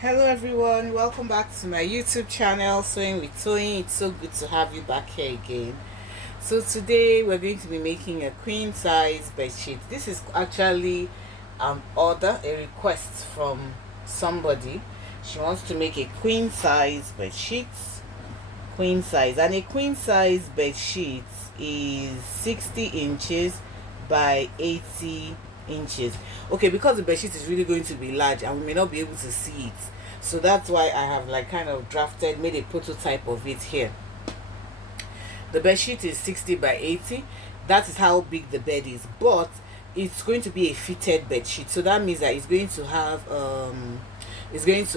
Hello everyone, welcome back to my YouTube channel, Sewing with Toying. It's so good to have you back here again. So today we're going to be making a queen size bed sheet. This is actually an order, a request from somebody. She wants to make a queen size bed sheet. Queen size, and a queen size bed sheet is 60 inches by 80 inches. Okay, because the bedsheet is really going to be large and we may not be able to see it, so that's why I have like kind of made a prototype of it here. The bedsheet is 60 by 80. That is how big the bed is, but it's going to be a fitted bedsheet, so that means that it's going to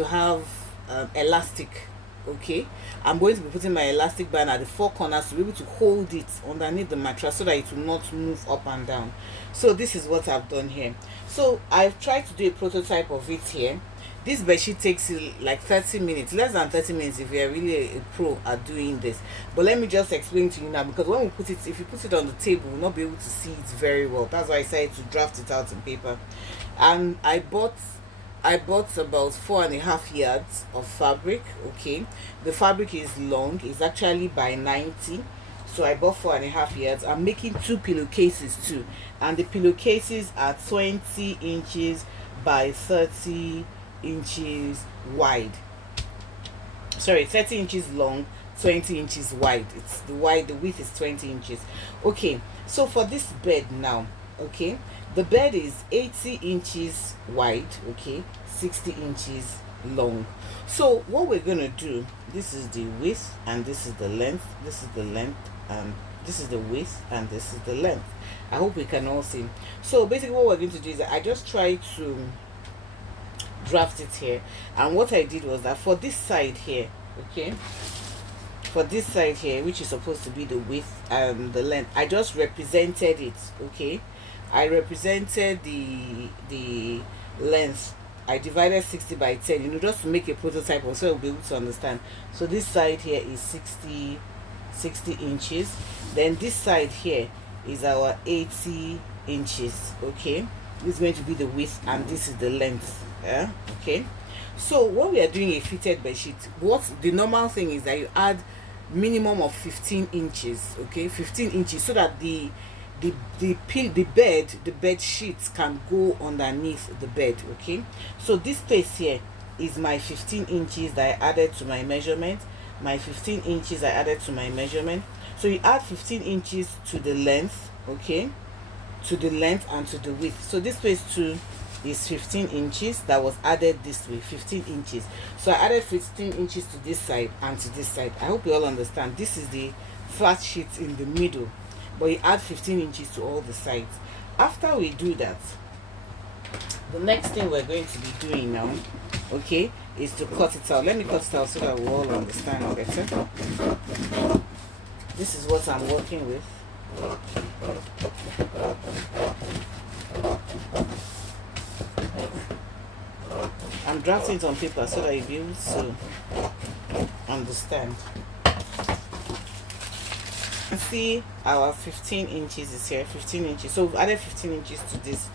have elastic. Okay, I'm going to be putting my elastic band at the four corners to be able to hold it underneath the mattress so that it will not move up and down. So this is what I've done here. So I've tried to do a prototype of it here. This bedsheet takes like 30 minutes, less than 30 minutes if you're really a pro at doing this. But let me just explain to you now, because when we put it, if you put it on the table, we'll not be able to see it very well. That's why I decided to draft it out in paper. And I bought about 4.5 yards of fabric. Okay, the fabric is long, it's actually by 90, so I bought 4.5 yards. I'm making two pillowcases too, and the pillowcases are 20 inches by 30 inches wide. Sorry, 30 inches long, 20 inches wide. The width is 20 inches. Okay, so for this bed now, okay, the bed is 80 inches wide, okay, 60 inches long. So what we're gonna do, this is the width and this is the length, this is the length, and this is the width and this is the length. I hope we can all see. So basically what we're going to do is that I just try to draft it here, and what I did was that for this side here, okay, for this side here, which is supposed to be the width and the length, I just represented it. Okay, I represented the length. I divided 60 by 10, you know, just to make a prototype so you'll be able to understand. So this side here is 60 inches, then this side here is our 80 inches. Okay, this is going to be the width and this is the length. Yeah, okay. So when we are doing a fitted bed sheet, what the normal thing is that you add minimum of 15 inches. Okay, 15 inches, so that the bed sheets can go underneath the bed. Okay, so this space here is my 15 inches that I added to my measurement. My 15 inches I added to my measurement. So you add 15 inches to the length, okay, to the length and to the width. So this space too is 15 inches that was added this way, 15 inches. So I added 15 inches to this side and to this side. I hope you all understand. This is the flat sheet in the middle, but you add 15 inches to all the sides. After we do that, the next thing we're going to be doing now, okay, is to cut it out. Let me cut it out so that we all understand better. This is what I'm working with. I'm drafting it on paper so that you'll be able to understand. See, our 15 inches is here, 15 inches. So we've added 15 inches to this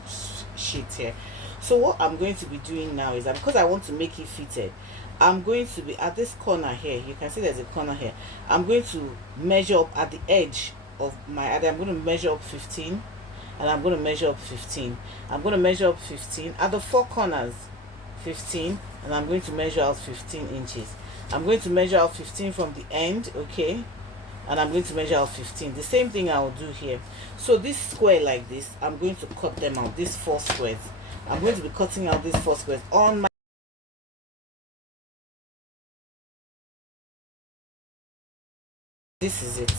sheet here. So what I'm going to be doing now is that, because I want to make it fitted, I'm going to be at this corner here. You can see there's a corner here. I'm going to measure up at the edge of my other. I'm going to measure up 15, and I'm going to measure up 15. I'm going to measure up 15 at the four corners, 15, and I'm going to measure out 15 inches. I'm going to measure out 15 from the end, okay, and I'm going to measure out 15. The same thing I will do here. So this square like this, I'm going to cut them out. These 4 squares, I'm going to be cutting out these 4 squares on my. This is it.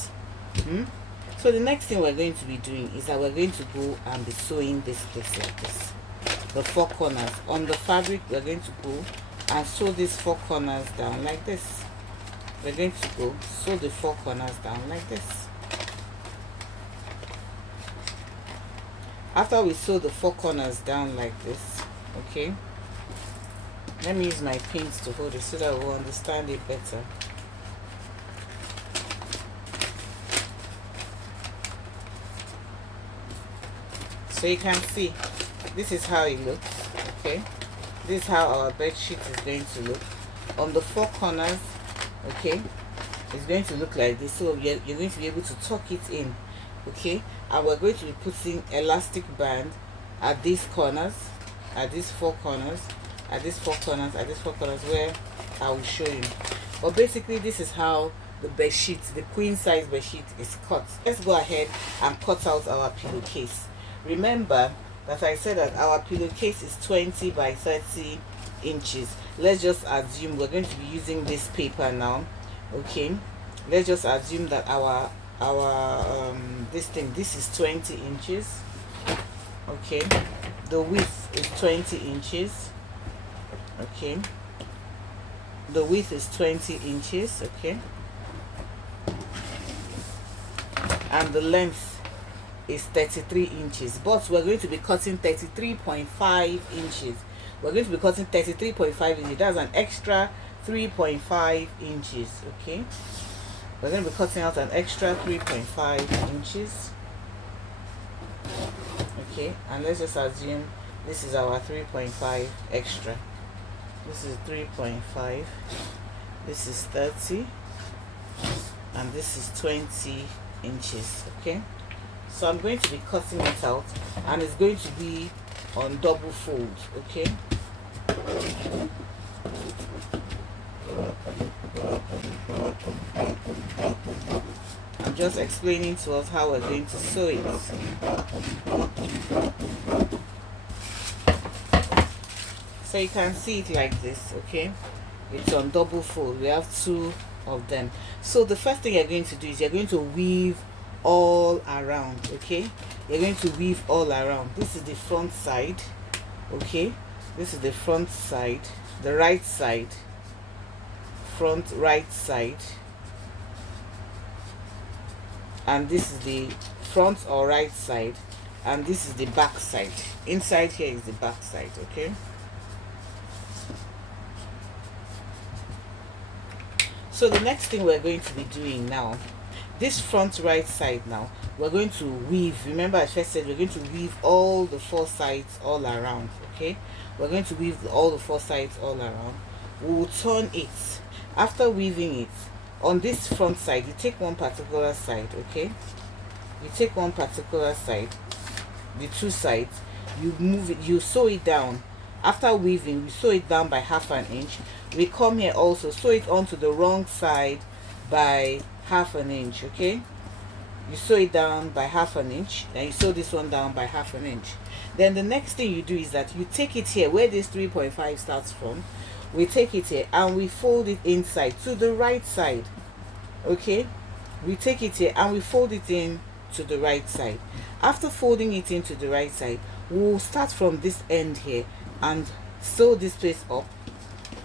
So the next thing we're going to be doing is that we're going to go and be sewing this place like this. The 4 corners on the fabric, we're going to go and sew these 4 corners down like this. We're going to go sew the 4 corners down like this. After we sew the 4 corners down like this, okay, let me use my pins to hold it so that we'll understand it better. So you can see this is how it looks. Okay, This is how our bed sheet is going to look on the four corners. Okay, it's going to look like this. So you're going to be able to tuck it in. Okay, and we're going to be putting elastic band at these corners, at these four corners, at these four corners, at these four corners, where I will show you. But basically this is how the bed sheet, the queen size bed sheet, is cut. Let's go ahead and cut out our pillowcase. Remember that I said that our pillowcase is 20 by 30 inches. Let's just assume we're going to be using this paper now. Okay, let's just assume that our this is 20 inches. Okay, the width is 20 inches. Okay, the width is 20 inches. Okay, and the length is 33 inches, but we're going to be cutting 33.5 inches. We're going to be cutting 33.5 inches. That's an extra 3.5 inches. Okay, we're going to be cutting out an extra 3.5 inches. Okay, and let's just assume this is our 3.5 extra. This is 3.5, this is 30, and this is 20 inches. Okay, so I'm going to be cutting it out, and it's going to be on double fold. Okay, I'm just explaining to us how we're going to sew it. So you can see it like this. Okay, it's on double fold. We have two of them. So the first thing you're going to do is you're going to weave all around. Okay, you're going to weave all around. This is the front side. Okay, this is the front side, the right side, front right side, and this is the front or right side, and this is the back side. Inside here is the back side. Okay, so the next thing we're going to be doing now, this front right side, now we're going to weave. Remember I first said we're going to weave all the four sides all around. Okay, we're going to weave all the four sides all around. We will turn it. After weaving it, on this front side, you take one particular side. Okay, you take one particular side, the two sides, you move it, you sew it down. After weaving, we sew it down by half an inch. We come here also, sew it onto the wrong side by half an inch. Okay, you sew it down by half an inch, and you sew this one down by half an inch. Then the next thing you do is that you take it here where this 3.5 starts from. We take it here and we fold it inside to the right side. Okay, we take it here and we fold it in to the right side. After folding it into the right side, we'll start from this end here and sew this place up.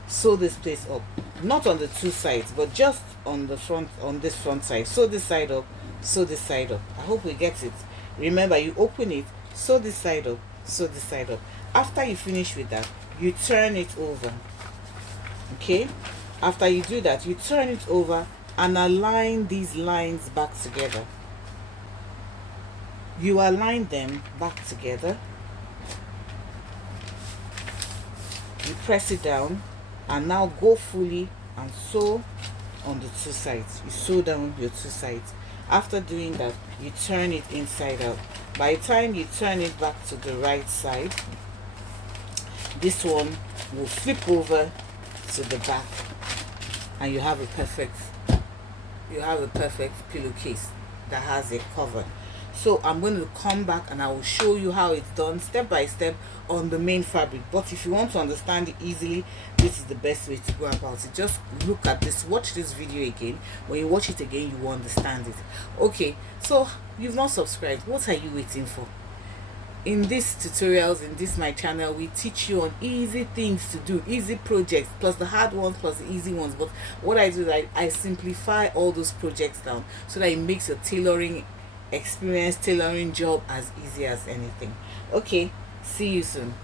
Sew this place up, not on the two sides, but just on the front, on this front side. Sew this side up, sew this side up. I hope we get it. Remember, you open it, sew this side up, sew this side up. After you finish with that, you turn it over. Okay, after you do that, you turn it over and align these lines back together. You align them back together, you press it down, and now go fully and sew on the two sides. You sew down your two sides. After doing that, you turn it inside out. By the time you turn it back to the right side, this one will flip over to the back, and you have a perfect pillowcase that has a cover. So I'm going to come back and I will show you how it's done step by step on the main fabric. But if you want to understand it easily, this is the best way to go about it. Just look at this, watch this video again. When you watch it again, you will understand it. Okay, so you've not subscribed, what are you waiting for? In these tutorials, in this my channel, we teach you on easy things to do, easy projects, plus the hard ones, plus the easy ones. But what I do is I simplify all those projects down so that it makes your tailoring experience, tailoring job as easy as anything. Okay, see you soon.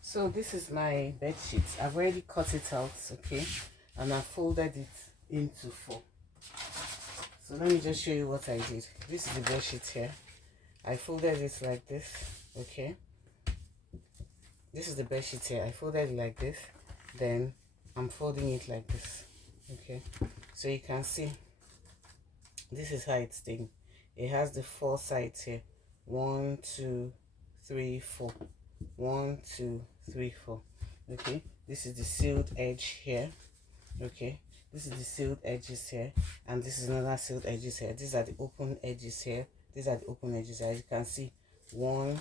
So this is my bed sheet. I've already cut it out, okay, and I folded it into four. So let me just show you what I did. This is the bed sheet here. I folded it like this, okay. This is the bed sheet here. I folded it like this, then I'm folding it like this. Okay, so you can see this is how it's staying. It has the 4 sides here. 1 2 3 4. 1 2 3 4. Okay, this is the sealed edge here. Okay, this is the sealed edges here, and this is another sealed edges here. These are the open edges here. These are the open edges. As you can see, 1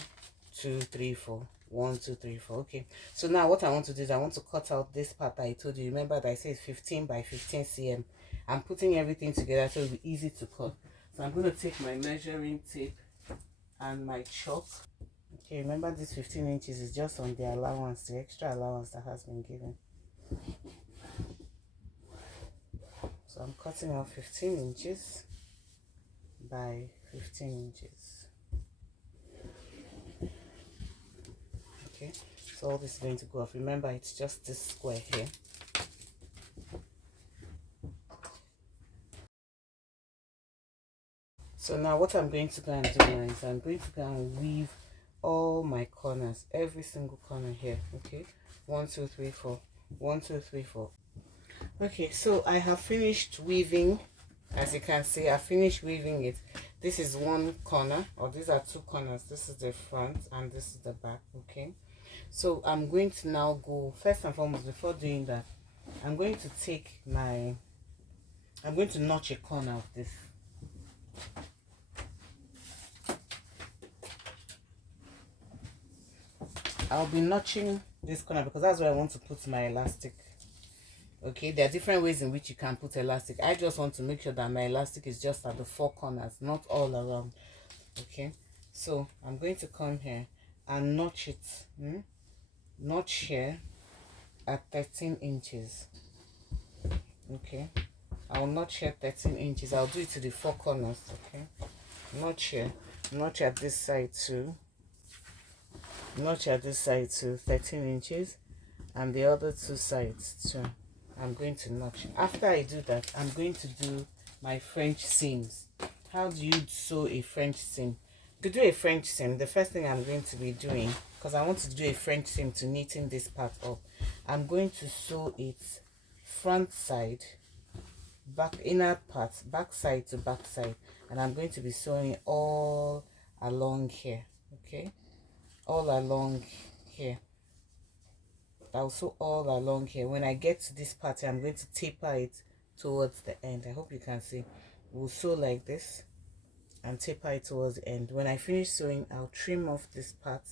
2 3 4. 1 2 3 4. Okay, so now what I want to do is I want to cut out this part that I told you. Remember that I said 15 by 15 cm. I'm putting everything together so it'll be easy to cut. So I'm going to take my measuring tape and my chalk. Okay, remember this 15 inches is just on the allowance, the extra allowance that has been given. So I'm cutting out 15 inches by 15 inches. Okay, so all this is going to go off. Remember, it's just this square here. So now what I'm going to go and do now is I'm going to go and weave all my corners, every single corner here. Okay, 1 2 3 4. 1 2 3 4. Okay, so I have finished weaving. As you can see, I finished weaving it. This is one corner, or these are 2 corners. This is the front and this is the back. Okay, so I'm going to now go, first and foremost, before doing that, I'm going to notch a corner of this. I'll be notching this corner because that's where I want to put my elastic. Okay, there are different ways in which you can put elastic. I just want to make sure that my elastic is just at the 4 corners, not all around. Okay, so I'm going to come here and notch it. Notch here at 13 inches. Okay, I'll notch here 13 inches. I'll do it to the 4 corners. Okay, notch here, notch at this side too. Notch at this side to 13 inches, and the other 2 sides too. I'm going to notch. After I do that, I'm going to do my French seams. How do you sew a French seam? To do a French seam, the first thing I'm going to be doing, because I want to do a French seam to knitting this part up, I'm going to sew it front side, back inner part, back side to back side, and I'm going to be sewing all along here. Okay, all along here. I'll sew all along here. When I get to this part, I'm going to taper it towards the end. I hope you can see. We'll sew like this and taper it towards the end. When I finish sewing, I'll trim off this part.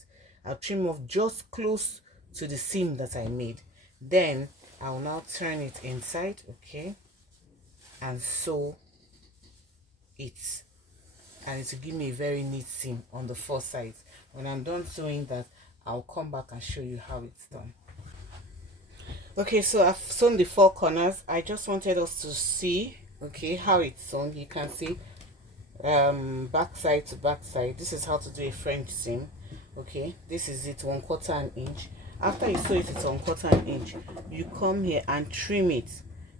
I'll trim off just close to the seam that I made. Then I'll now turn it inside, okay, and sew it, and it will give me a very neat seam on the 4 sides. When I'm done sewing that, I'll come back and show you how it's done. Okay, so I've sewn the 4 corners. I just wanted us to see, okay, how it's sewn. You can see back side to back side. This is how to do a French seam. Okay, this is it, 1/4 inch. After you sew it, it's 1/4 inch. You come here and trim it.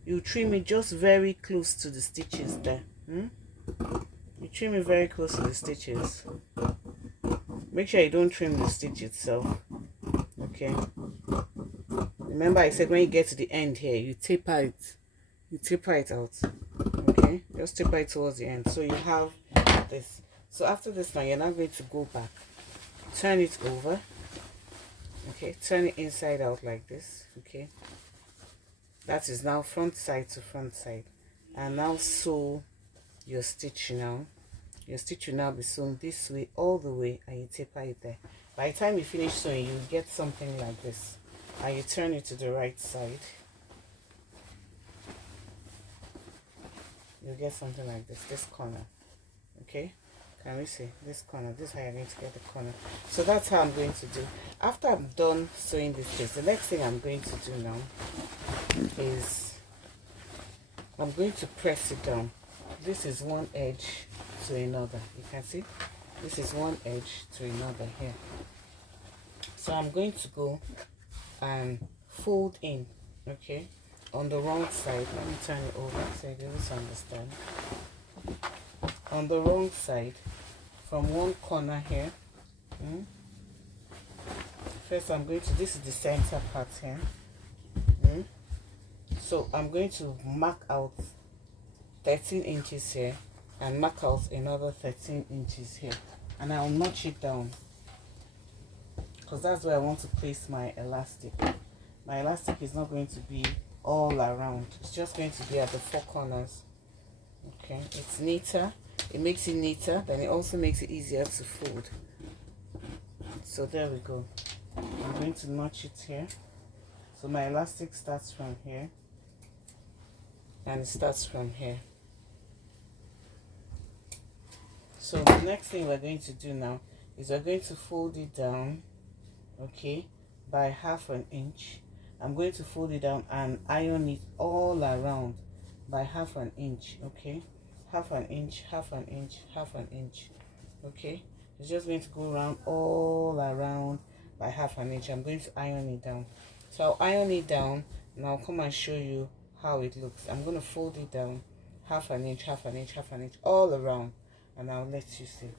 You trim it just very close to the stitches there. You trim it very close to the stitches. Make sure you don't trim the stitch itself. Okay, remember I said when you get to the end here, you taper it. You taper it out. Okay, just taper it towards the end. So you have this. So after this now, you're now going to go back, turn it over. Okay, turn it inside out like this. Okay, that is now front side to front side. And now sew your stitch now. Your stitch will now be sewn this way all the way, and you taper it there. By the time you finish sewing, you get something like this, and you turn it to the right side. You get something like this corner. Okay, can we see this corner? This is how you're going to get the corner. So that's how I'm going to do. After I'm done sewing this piece, the next thing I'm going to do now is I'm going to press it down. This is one edge to another. You can see this is one edge to another here. So I'm going to go and fold in, okay, on the wrong side. Let me turn it over so you're able to understand. On the wrong side, from one corner here, First I'm going to, this is the center part here. So I'm going to mark out 13 inches here and mark out another 13 inches here, and I'll notch it down because that's where I want to place my elastic. My elastic is not going to be all around, it's just going to be at the 4 corners. Okay, it's neater, it makes it neater, then it also makes it easier to fold. So there we go. I'm going to notch it here. So my elastic starts from here and it starts from here. So the next thing we're going to do now is we're going to fold it down, okay, by 1/2 inch. I'm going to fold it down and iron it all around by 1/2 inch, okay, 1/2 inch, 1/2 inch, 1/2 inch, okay. It's just going to go around all around by 1/2 inch. I'm going to iron it down. So I'll iron it down and I'll come and show you how it looks. I'm going to fold it down 1/2 inch, 1/2 inch, 1/2 inch all around, and I'll let you see.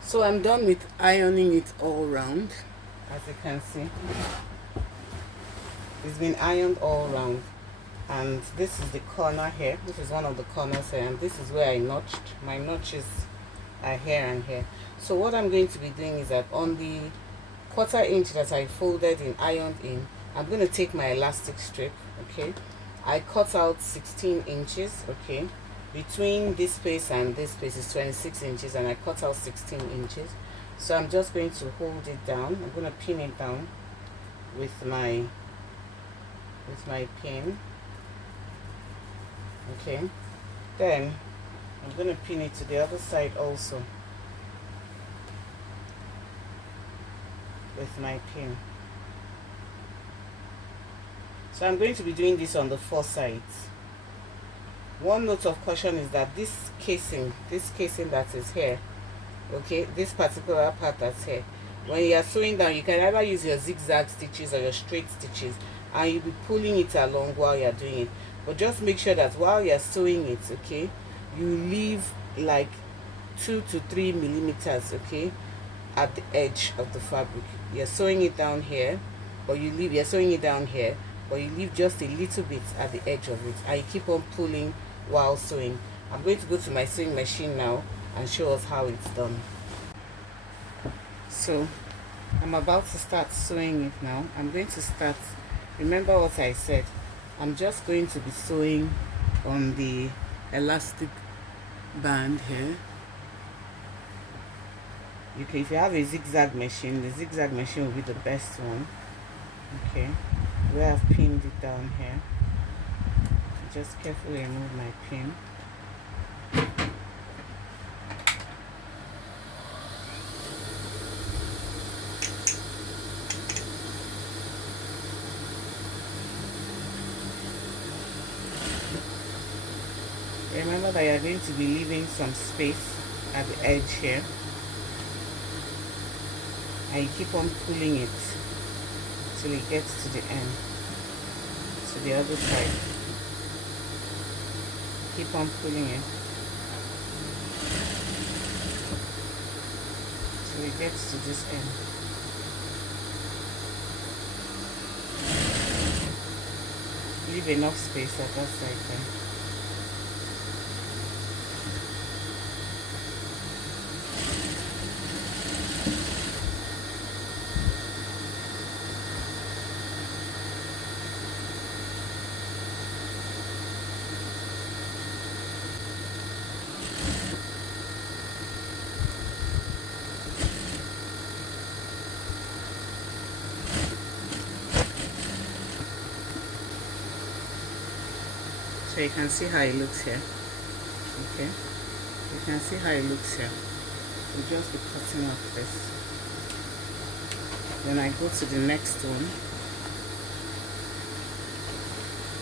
So I'm done with ironing it all around. As you can see, it's been ironed all around, and this is the corner here. This is one of the corners here, and this is where I notched. My notches are here and here. So what I'm going to be doing is that on the 1/4 inch that I folded and ironed in, I'm going to take my elastic strip, okay. I cut out 16 inches, okay. Between this space and this space is 26 inches, and I cut out 16 inches. So I'm just going to hold it down. I'm going to pin it down with my pin, okay. Then I'm going to pin it to the other side also with my pin. So I'm going to be doing this on the 4 sides. One note of caution is that this casing that is here, okay, this particular part that's here, when you are sewing down, you can either use your zigzag stitches or your straight stitches, and you'll be pulling it along while you're doing it. But just make sure that while you're sewing it, okay, you leave like 2 to 3 millimeters, okay, at the edge of the fabric. You're sewing it down here, but you're sewing it down here, but you leave just a little bit at the edge of it, and you keep on pulling while sewing. I'm going to go to my sewing machine now and show us how it's done. So I'm about to start sewing it now. I'm going to start, remember what I said, I'm just going to be sewing on the elastic band here. If you have a zigzag machine, the zigzag machine will be the best one, okay. Where I've pinned it down here, just carefully remove my pin. Remember that you're going to be leaving some space at the edge here, and you keep on pulling it till it gets to the end, to the other side. Keep on pulling it till it gets to this end. Leave enough space at that side then. So you can see how it looks here, okay. You can see how it looks here. We'll just be cutting off this. Then I go to the next one.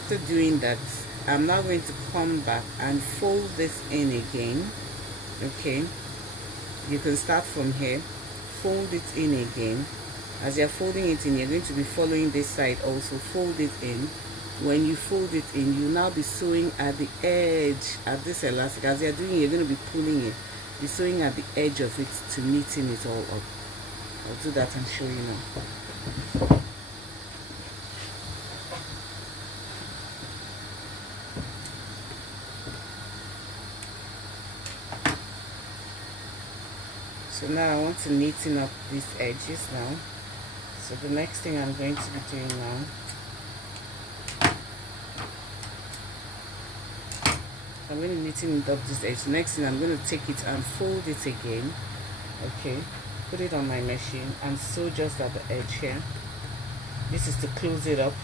After doing that, I'm now going to come back and fold this in again, okay. You can start from here, fold it in again. As you're folding it in, you're going to be following this side also. Fold it in. When you fold it in, you now be sewing at the edge at this elastic. As you're doing it, you're going to be pulling it. be sewing at the edge of it to neaten it all up. I'll do that and show you now. So now I want to neaten up these edges now. So the next thing I'm going to be doing now, I'm going to neaten up this edge. The next thing I'm going to take it and fold it again. Okay, put it on my machine and sew just at the edge here. This is to close it up.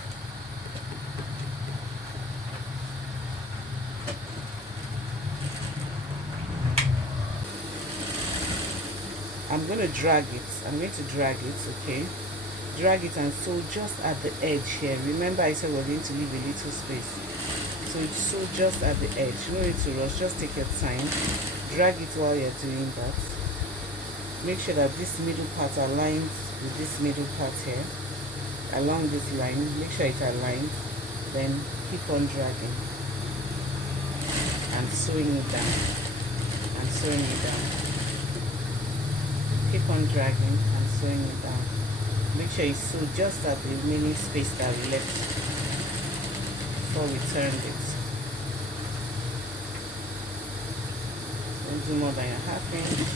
I'm going to drag it. I'm going to drag it, okay? Drag it and sew just at the edge here. Remember I said we're going to leave a little space. So sew just at the edge. No need to rush, just take your time. Drag it while you're doing that. Make sure that this middle part aligns with this middle part here. Along this line, make sure it aligns. Then keep on dragging. And sewing it down. And sewing it down. Keep on dragging and sewing it down. Make sure you sew just at the remaining space that we left before we turned it. Don't do more than a half inch.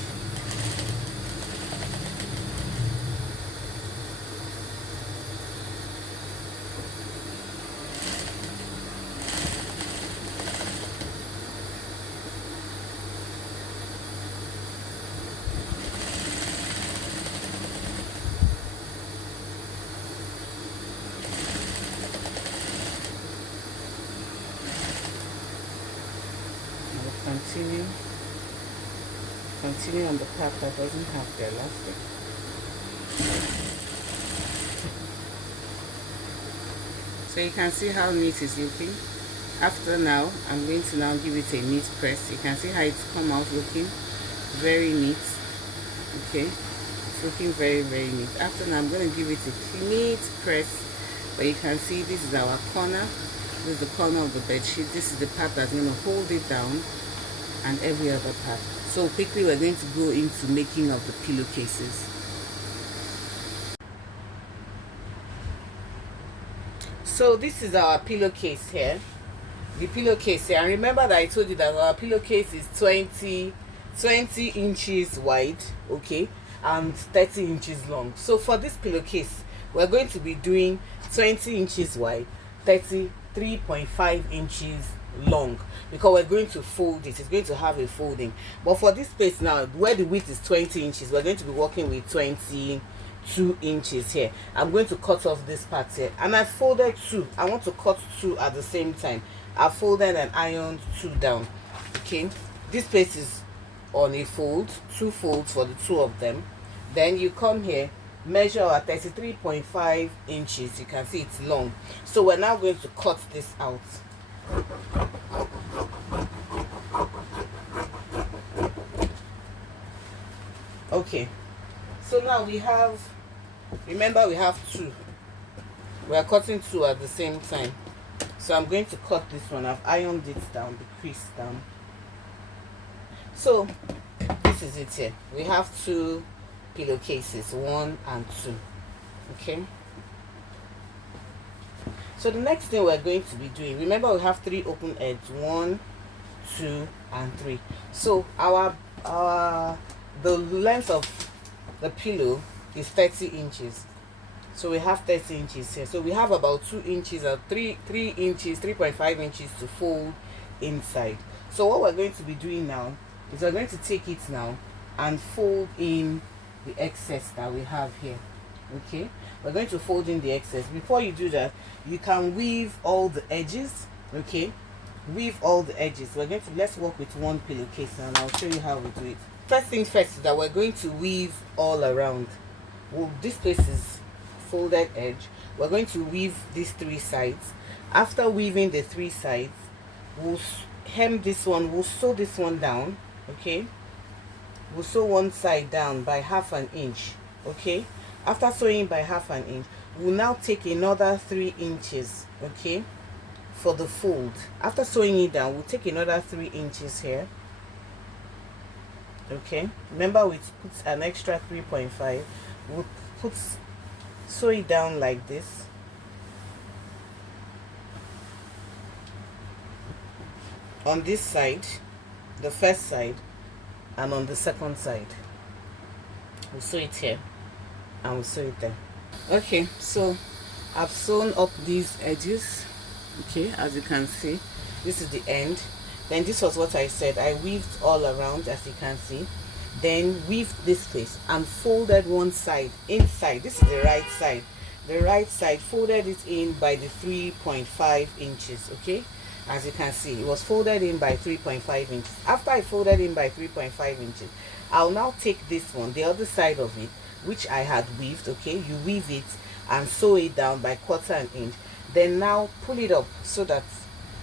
Continue on the part that doesn't have the elastic. So you can see how neat it's looking. After now, I'm going to now give it a neat press. You can see how it's come out looking very neat. Okay, it's looking very, very neat. After now, I'm going to give it a neat press. But you can see this is our corner. This is the corner of the bed sheet. This is the part that's going to hold it down, and every other part. So quickly we're going to go into making of the pillowcases. So this is our pillowcase here. The pillowcase here. And remember that I told you that our pillowcase is 20 inches wide, okay, and 30 inches long. So for this pillowcase, we're going to be doing 20 inches wide, 33.5 inches long, because we're going to fold it. It's going to have a folding. But for this space now, where the width is 20 inches, we're going to be working with 22 inches here. I'm going to cut off this part here, and I folded two. I want to cut two at the same time. I folded and ironed two down. Okay, this space is on a fold, two folds for the two of them. Then you come here, measure at 33.5 inches. You can see it's long. So we're now going to cut this out. Okay, so now we have, remember we have two. We are cutting two at the same time. So I'm going to cut this one. I've ironed it down, the crease down. So this is it here. We have two pillowcases, 1 and 2. Okay, so the next thing we're going to be doing, remember we have 3 open ends, 1, 2 and 3. So the length of the pillow is 30 inches. So we have 30 inches here. So we have about 2 inches or 3 inches, 3.5 inches to fold inside. So what we're going to be doing now is we're going to take it now and fold in the excess that we have here. Okay, we're going to fold in the excess. Before you do that, you can weave all the edges. Okay, weave all the edges. Let's work with one pillowcase and I'll show you how we do it. First things first is that we're going to weave all around. Well, this place is folded edge. We're going to weave these 3 sides. After weaving the 3 sides, we'll hem this one, we'll sew this one down. Okay, we'll sew one side down by ½ inch. Okay, after sewing by ½ inch, we'll now take another 3 inches, okay, for the fold. After sewing it down, we'll take another 3 inches here Okay, remember we put an extra 3.5. We'll put sew it down like this. On this side, the first side, and on the second side. We'll sew it here and we'll sew it there. Okay, so I've sewn up these edges. Okay, as you can see, this is the end. Then this was what I said, I weaved all around, as you can see, then weaved this place and folded one side inside. This is the right side, folded it in by the 3.5 inches. Okay, as you can see, it was folded in by 3.5 inches. After I folded in by 3.5 inches, I'll now take this one, the other side of it, which I had weaved. Okay, you weave it and sew it down by 1/4 inch, then now pull it up so that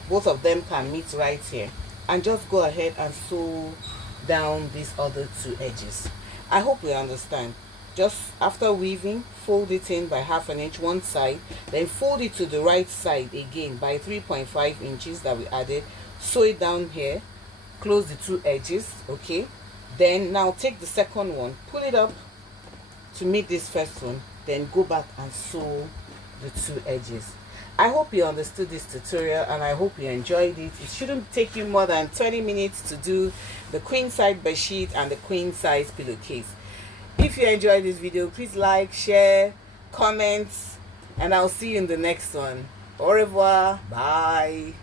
both of them can meet right here, and just go ahead and sew down these other two edges. I hope you understand. Just after weaving, fold it in by 1/2 inch one side, then fold it to the right side again by 3.5 inches that we added, sew it down here, close the two edges. Okay, then now take the second one, pull it up to meet this first one, then go back and sew the two edges. I hope you understood this tutorial and I hope you enjoyed it. It shouldn't take you more than 20 minutes to do the queen size bed sheet and the queen size pillowcase. If you enjoyed this video, please like, share, comment, and I'll see you in the next one. Au revoir. Bye.